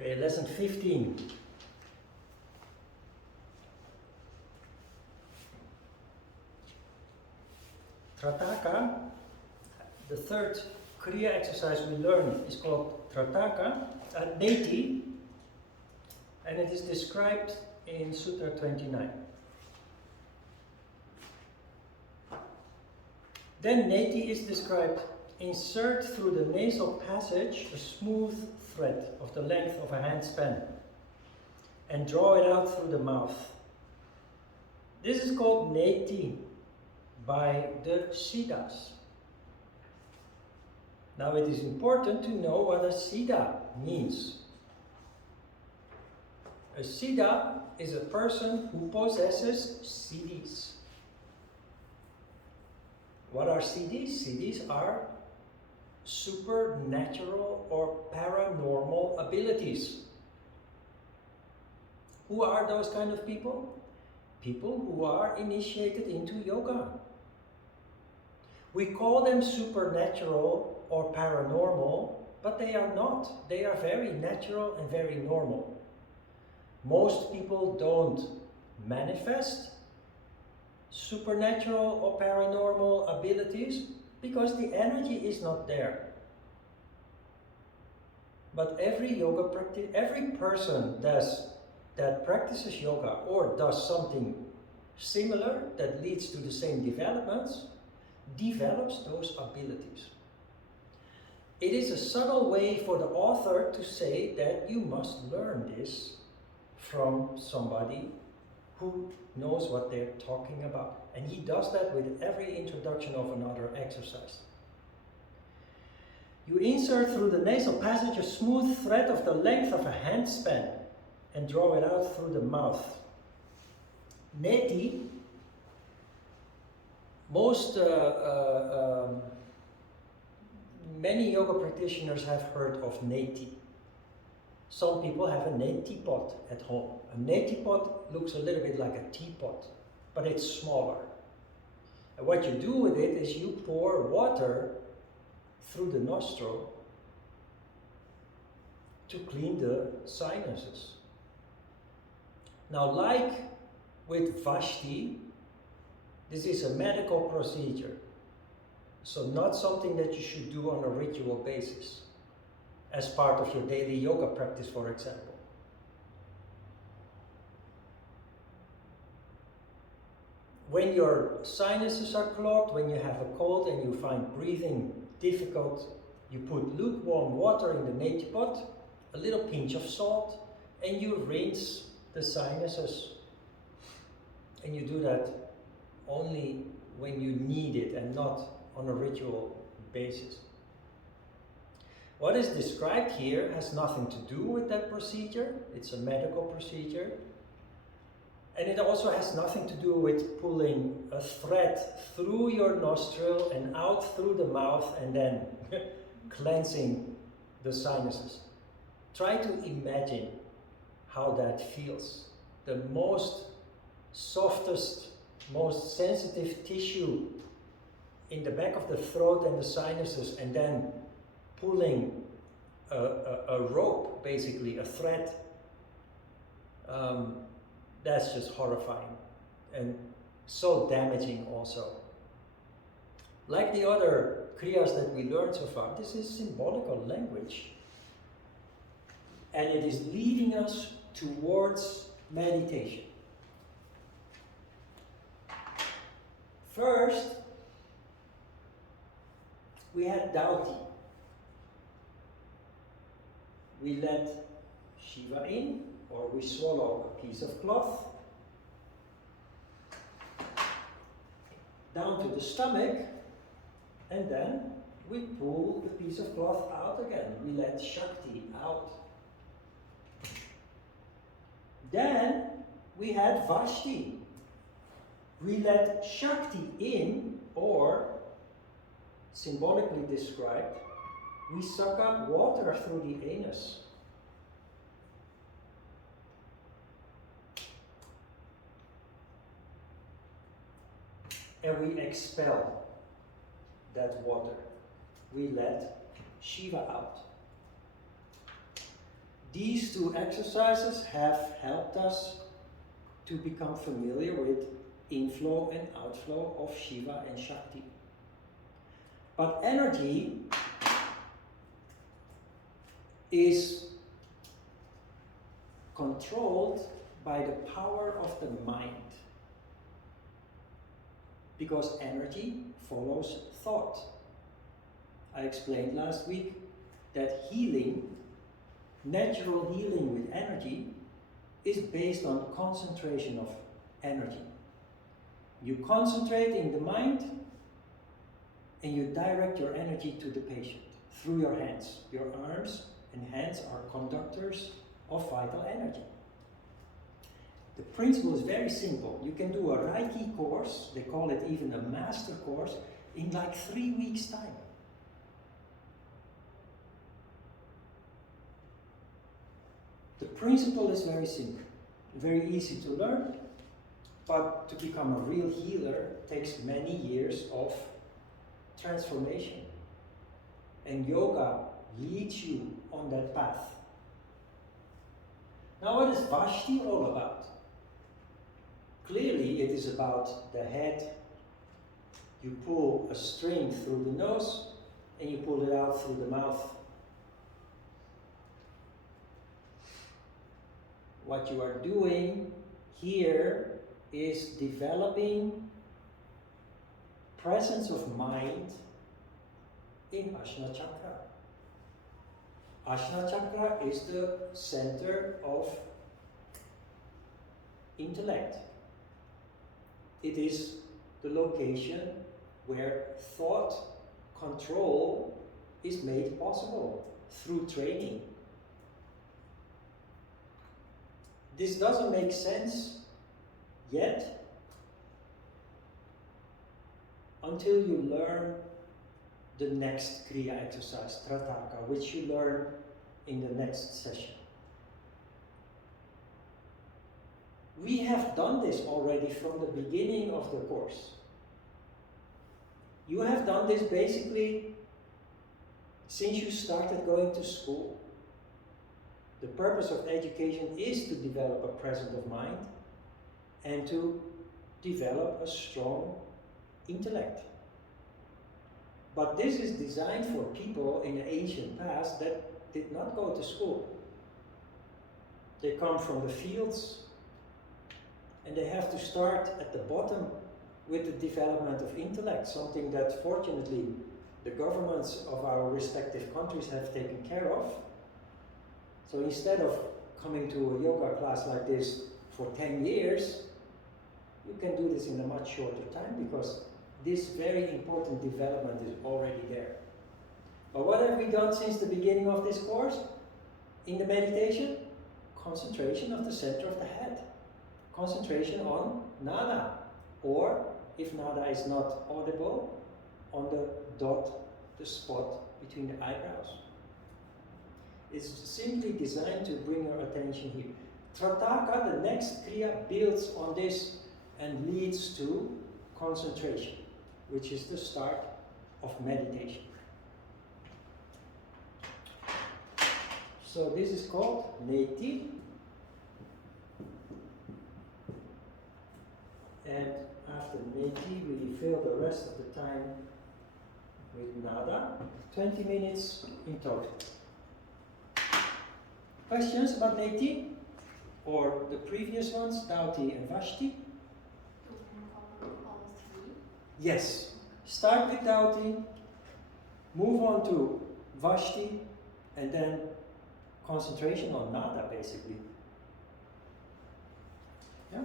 Okay, lesson 15. Trataka, the third Kriya exercise we learn is called Trataka, Neti, and it is described in Sutra 29. Then Neti is described: insert through the nasal passage a smooth thread of the length of a handspan and draw it out through the mouth. This is called Neti by the Siddhas. Now it is important to know what a Siddha means. A Siddha is a person who possesses siddhis. What are siddhis? Siddhis are supernatural or paranormal abilities. Who are those kind of people? People who are initiated into yoga. We call them supernatural or paranormal, but they are not. They are very natural and very normal. Most people don't manifest supernatural or paranormal abilities because the energy is not there. But every person that practices yoga or does something similar that leads to the same developments develops those abilities. It is a subtle way for the author to say that you must learn this from somebody who knows what they're talking about. And he does that with every introduction of another exercise. You insert through the nasal passage a smooth thread of the length of a handspan and draw it out through the mouth. Neti, many yoga practitioners have heard of Neti. Some people have a Neti pot at home. A Neti pot looks a little bit like a teapot, but it's smaller. And what you do with it is you pour water through the nostril to clean the sinuses. Now, like with Vashti, this is a medical procedure, so not something that you should do on a ritual basis, as part of your daily yoga practice, for example. When your sinuses are clogged, when you have a cold and you find breathing difficult, you put lukewarm water in the neti pot, a little pinch of salt, and you rinse the sinuses. And you do that only when you need it and not on a ritual basis. What is described here has nothing to do with that procedure. It's a medical procedure. And it also has nothing to do with pulling a thread through your nostril and out through the mouth and then cleansing the sinuses. Try to imagine how that feels. The most softest, most sensitive tissue in the back of the throat and the sinuses, and then pulling a rope, basically a thread. That's just horrifying and so damaging also. Like the other kriyas that we learned so far, this is symbolical language. And it is leading us towards meditation. First, we had Dauti. We let Shiva in, or we swallow a piece of cloth down to the stomach, and then we pull the piece of cloth out again. We let Shakti out. Then we had Vashti. We let Shakti in, or symbolically described, we suck up water through the anus. And we expel that water. We let Shiva out. These two exercises have helped us to become familiar with inflow and outflow of Shiva and Shakti. But energy is controlled by the power of the mind. Because energy follows thought. I explained last week that healing, natural healing with energy, is based on concentration of energy. You concentrate in the mind and you direct your energy to the patient through your hands. Your arms and hands are conductors of vital energy. The principle is very simple. You can do a Reiki course, they call it even a master course, in like 3 weeks' time. The principle is very simple, very easy to learn, but to become a real healer takes many years of transformation. And yoga leads you on that path. Now, what is Vashti all about? Clearly, it is about the head. You pull a string through the nose and you pull it out through the mouth. What you are doing here is developing presence of mind in Ajna Chakra. Ajna Chakra is the center of intellect. It is the location where thought control is made possible through training. This doesn't make sense yet until you learn the next Kriya exercise, Trataka, which you learn in the next session. We have done this already from the beginning of the course. You have done this basically since you started going to school. The purpose of education is to develop a presence of mind and to develop a strong intellect. But this is designed for people in the ancient past that did not go to school. They come from the fields and they have to start at the bottom with the development of intellect, something that fortunately the governments of our respective countries have taken care of. So instead of coming to a yoga class like this for 10 years, you can do this in a much shorter time because this very important development is already there. But what have we done since the beginning of this course? In the meditation, concentration of the center of the head. Concentration on nada, or if nada is not audible, on the dot, the spot between the eyebrows. It's simply designed to bring your attention here. Trataka, the next Kriya, builds on this and leads to concentration, which is the start of meditation. So this is called Neti. And after Neti, we fill the rest of the time with nada. 20 minutes in total. Questions about Neti? Or the previous ones, Dauti and Vashti? All three? Yes. Start with Dauti, move on to Vashti, and then concentration on nada, basically. Yeah?